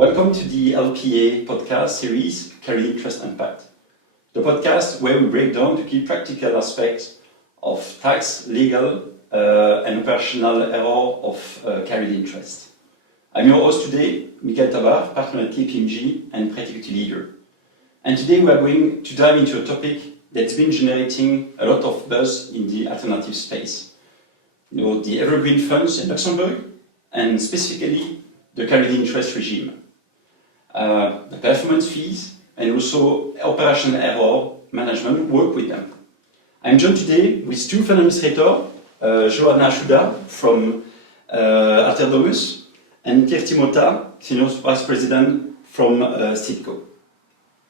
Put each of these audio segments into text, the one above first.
Welcome to the LPA podcast series, Carried Interest Unpacked. The podcast where we break down the key practical aspects of tax, legal and operational error of carried interest. I'm your host today, Mickael Tabart, partner at KPMG and private equity leader. And today we are going to dive into a topic that's been generating a lot of buzz in the alternative space. The Evergreen funds in Luxembourg, and specifically the carried interest regime. The performance fees and also operational error management work with them. I'm joined today with two fund administrators, Joanna Chuda from Domus and Kirti Kumar Motah, Senior Vice President from Citco.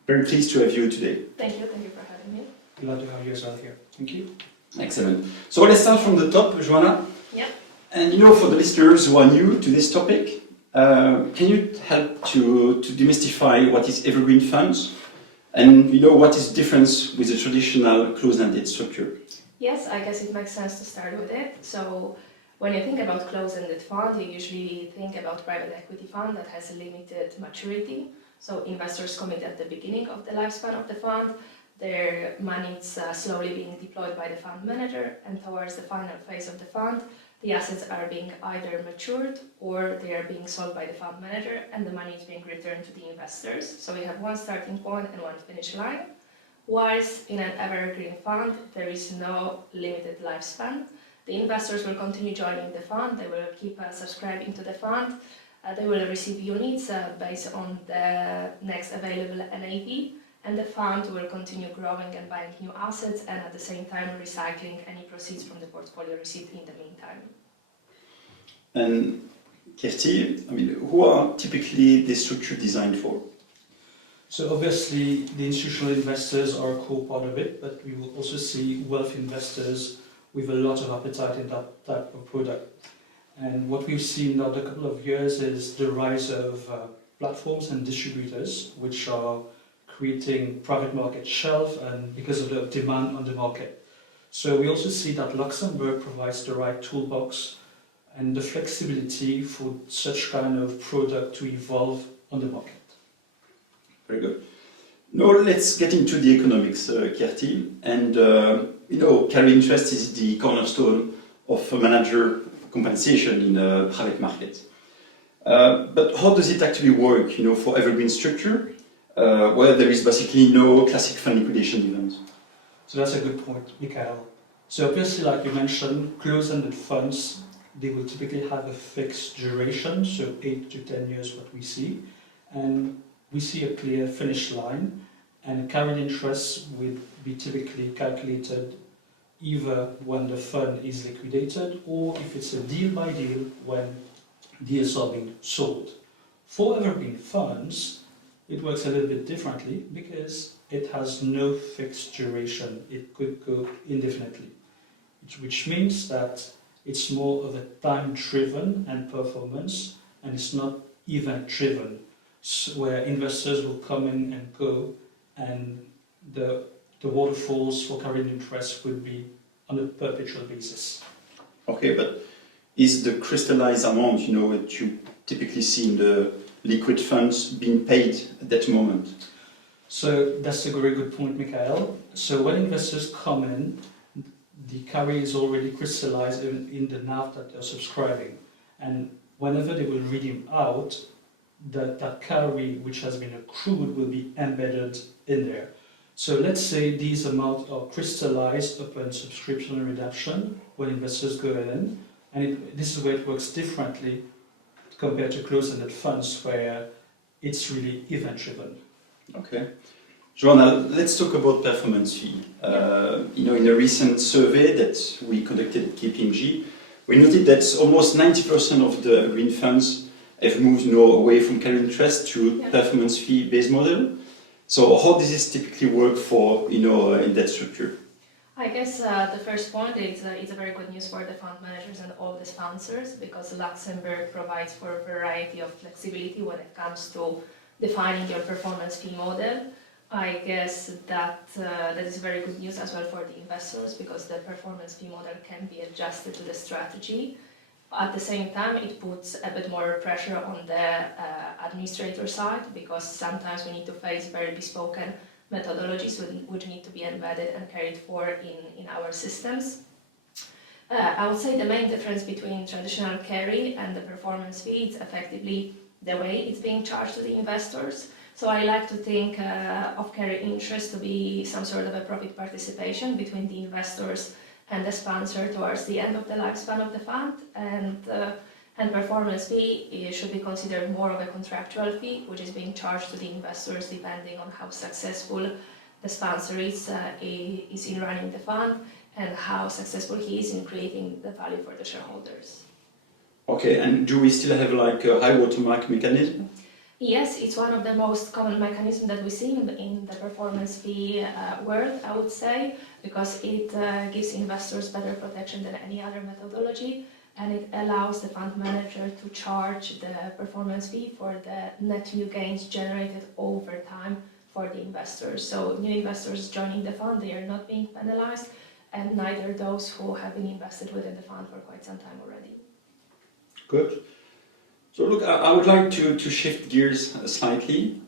Very pleased to have you today. Thank you for having me. Glad to have you as well here. Thank you. Excellent. So let's start from the top, Joanna. Yeah. And for the listeners who are new to this topic, can you help to demystify what is Evergreen funds and what is the difference with the traditional closed-ended structure? Yes, I guess it makes sense to start with it. So when you think about closed-ended fund, you usually think about private equity fund that has a limited maturity. So investors commit at the beginning of the lifespan of the fund. Their money is slowly being deployed by the fund manager, and towards the final phase of the fund, the assets are being either matured or they are being sold by the fund manager and the money is being returned to the investors. So we have one starting point and one finish line. Whilst in an evergreen fund, there is no limited lifespan. The investors will continue joining the fund, they will keep subscribing to the fund, they will receive units based on the next available NAV, and the fund will continue growing and buying new assets and at the same time recycling any proceeds from the portfolio received in the meantime. And Kirti, who are typically this structure designed for? So obviously the institutional investors are a core part of it, but we will also see wealth investors with a lot of appetite in that type of product. And what we've seen now the couple of years is the rise of platforms and distributors, which are creating private market shelf and because of the demand on the market. So we also see that Luxembourg provides the right toolbox and the flexibility for such kind of product to evolve on the market. Very good. Now let's get into the economics, Kirti. And carried interest is the cornerstone of manager compensation in a private market. But how does it actually work, for evergreen structure, where there is basically no classic fund liquidation event? So that's a good point, Mickael. So obviously, like you mentioned, closed-ended funds, they will typically have a fixed duration, so 8 to 10 years what we see. And we see a clear finish line, and carried interest will be typically calculated either when the fund is liquidated or if it's a deal by deal when deals are being sold. For evergreen funds, it works a little bit differently because it has no fixed duration. It could go indefinitely, which means that it's more of a time-driven and performance, and it's not event-driven, where investors will come in and go, and the waterfalls for carried interest would be on a perpetual basis. Okay, but is the crystallized amount, that you typically see in the liquid funds being paid at that moment? So that's a very good point, Mickael. So when investors come in, the carry is already crystallized in the NAV that they're subscribing. And whenever they will redeem out, that carry which has been accrued will be embedded in there. So let's say these amounts are crystallized upon subscription and redemption when investors go in. And this is where it works differently compared to closed-ended funds where it's really event-driven. Okay. Joanna, let's talk about performance fee. In a recent survey that we conducted at KPMG, we noted that almost 90% of the green funds have moved away from carried interest to performance fee-based model. So how does this typically work for, in that structure? I guess the first point is it's a very good news for the fund managers and all the sponsors because Luxembourg provides for a variety of flexibility when it comes to defining your performance fee model. I guess that is very good news as well for the investors because the performance fee model can be adjusted to the strategy. At the same time, it puts a bit more pressure on the administrator side, because sometimes we need to face very bespoke methodologies which need to be embedded and carried forward in our systems. I would say the main difference between traditional carry and the performance fee is effectively the way it's being charged to the investors. So I like to think of carried interest to be some sort of a profit participation between the investors and the sponsor towards the end of the lifespan of the fund, and performance fee should be considered more of a contractual fee, which is being charged to the investors depending on how successful the sponsor is in running the fund and how successful he is in creating the value for the shareholders. Okay, and do we still have like a high watermark mechanism? Yes, it's one of the most common mechanisms that we see in the performance fee world, I would say, because it gives investors better protection than any other methodology, and it allows the fund manager to charge the performance fee for the net new gains generated over time for the investors. So new investors joining the fund, they are not being penalized, and neither those who have been invested within the fund for quite some time already. Good. So look, I would like to shift gears slightly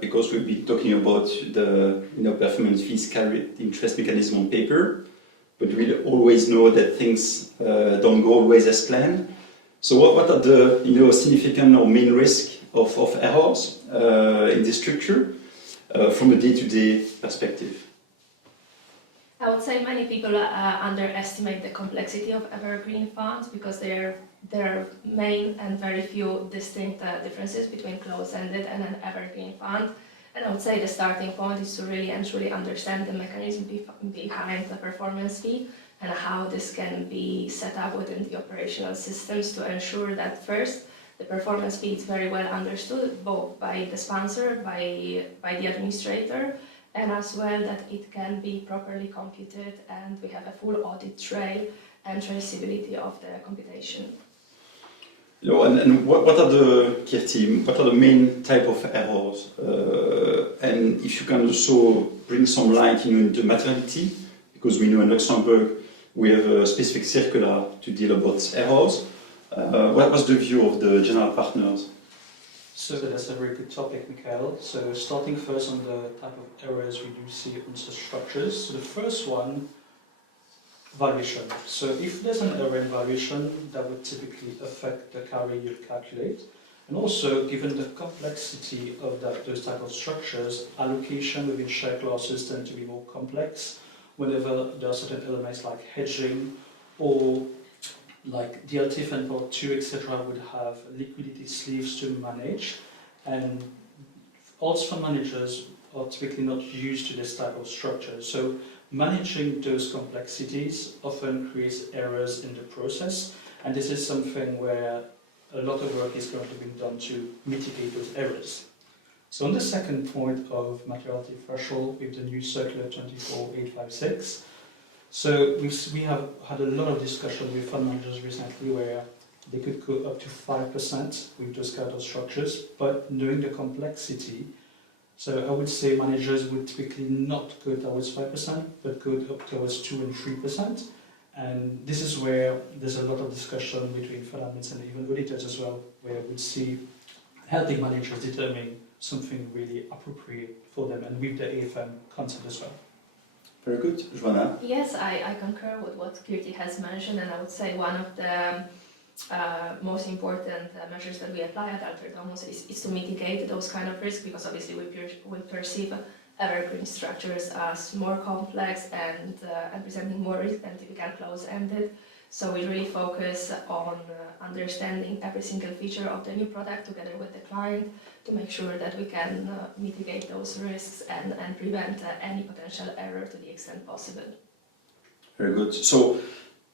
because we've been talking about the performance fees carried interest mechanism on paper, but we always know that things don't go always as planned. So what are the significant or main risk of errors in this structure from a day-to-day perspective? I would say many people underestimate the complexity of evergreen funds because there are main and very few distinct differences between closed-ended and an evergreen fund. And I would say the starting point is to really and truly understand the mechanism behind the performance fee and how this can be set up within the operational systems to ensure that first, the performance fee is very well understood both by the sponsor, by the administrator, and as well that it can be properly computed and we have a full audit trail and traceability of the computation. And what are the main type of errors? And if you can also bring some light into materiality, because we know in Luxembourg we have a specific circular to deal about errors. What was the view of the general partners? So that's a very good topic, Mickael. So starting first on the type of errors we do see on such structures. So the first one, valuation. So if there's an error in valuation, that would typically affect the carry yield calculate. And also, given the complexity of those type of structures, allocation within share classes tend to be more complex whenever there are certain elements like hedging or like DLT and Part 2, etc. would have liquidity sleeves to manage, and alts fund managers are typically not used to this type of structure. So managing those complexities often creates errors in the process, and this is something where a lot of work is currently being done to mitigate those errors. So on the second point of materiality threshold with the new Circular 24856, so we have had a lot of discussion with fund managers recently where they could go up to 5% with those kind of structures, but knowing the complexity, so I would say managers would typically not go towards 5%, but go up towards 2 and 3%. And this is where there's a lot of discussion between fund admins and even auditors as well, where we'd see helping managers determine something really appropriate for them, and with the AFM concept as well. Very good. Joanna? Yes, I concur with what Kirti has mentioned, and I would say one of the most important measures that we apply at Domus is to mitigate those kind of risks, because obviously we perceive evergreen structures as more complex and presenting more risk than typical closed-ended. So we really focus on understanding every single feature of the new product together with the client to make sure that we can mitigate those risks and prevent any potential error to the extent possible. Very good. So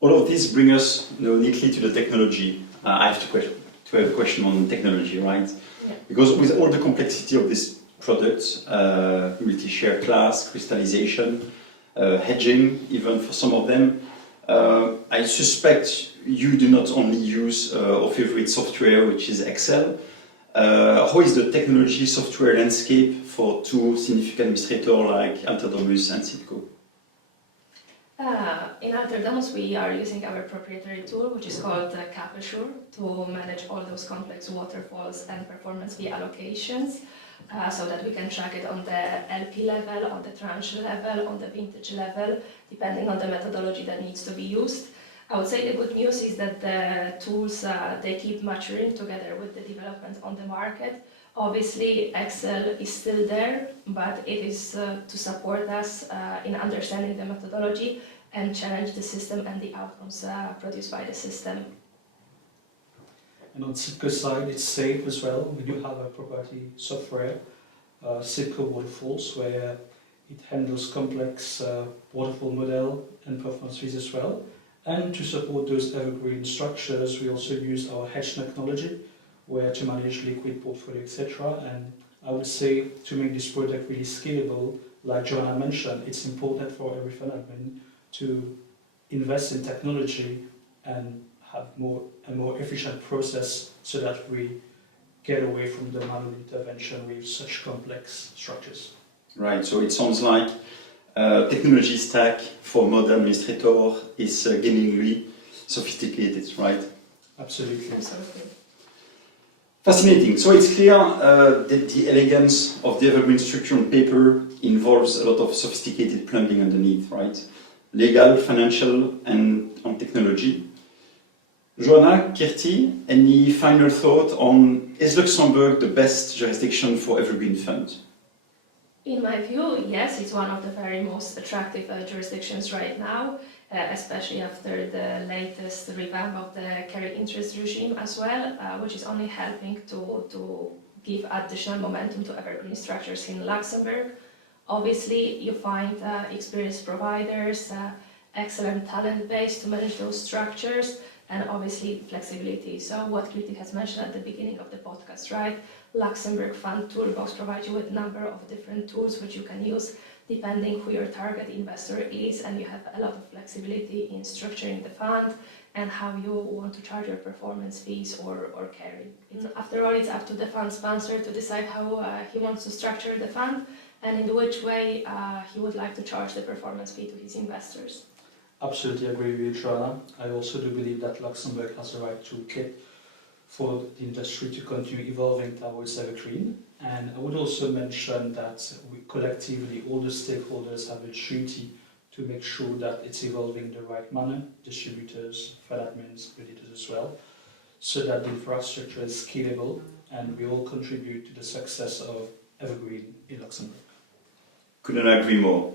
all of this brings us neatly to the technology. I have to have a question on technology, right? Yeah. Because with all the complexity of this product, multi-share class, crystallization, hedging, even for some of them, I suspect you do not only use our favorite software, which is Excel. How is the technology software landscape for two significant administrators like Domus and Citco? In Domus, we are using our proprietary tool, which is called Capsule, to manage all those complex waterfalls and performance fee allocations, so that we can track it on the LP level, on the tranche level, on the vintage level, depending on the methodology that needs to be used. I would say the good news is that the tools, they keep maturing together with the development on the market. Obviously, Excel is still there, but it is to support us in understanding the methodology and challenge the system and the outcomes produced by the system. And on Citco side, it's safe as well. We do have a proprietary software, Citco Waterfalls, where it handles complex waterfall model and performance fees as well. And to support those evergreen structures, we also use our hedge technology, where to manage liquid portfolio, etc. And I would say to make this product really scalable, like Joanna mentioned, it's important for every fund admin to invest in technology and have a more efficient process so that we get away from the manual intervention with such complex structures. Right, so it sounds like technology stack for modern administrator is getting really sophisticated, right? Absolutely. Absolutely. Fascinating. So it's clear that the elegance of the Evergreen structure on paper involves a lot of sophisticated plumbing underneath, right? Legal, financial, and on technology. Joanna, Kirti, any final thought on, is Luxembourg the best jurisdiction for Evergreen fund? In my view, yes, it's one of the very most attractive jurisdictions right now, especially after the latest revamp of the carried interest regime as well, which is only helping to give additional momentum to evergreen structures in Luxembourg. Obviously, you find experienced providers, excellent talent base to manage those structures, and obviously flexibility. So what Kirti has mentioned at the beginning of the podcast, right? Luxembourg Fund Toolbox provides you with a number of different tools which you can use depending who your target investor is, and you have a lot of flexibility in structuring the fund and how you want to charge your performance fees or carry. After all, it's up to the fund sponsor to decide how he wants to structure the fund and in which way he would like to charge the performance fee to his investors. Absolutely agree with you, Joanna. I also do believe that Luxembourg has the right toolkit for the industry to continue evolving towards evergreen. And I would also mention that we collectively, all the stakeholders have a duty to make sure that it's evolving in the right manner, distributors, fund admins, auditors as well, so that the infrastructure is scalable and we all contribute to the success of evergreen in Luxembourg. Couldn't agree more.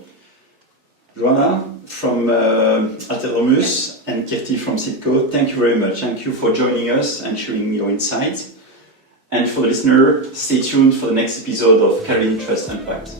Joanna from Domus and Kirti from Citco, thank you very much. Thank you for joining us and sharing your insights. And for the listener, stay tuned for the next episode of Carried Interest Unpacked.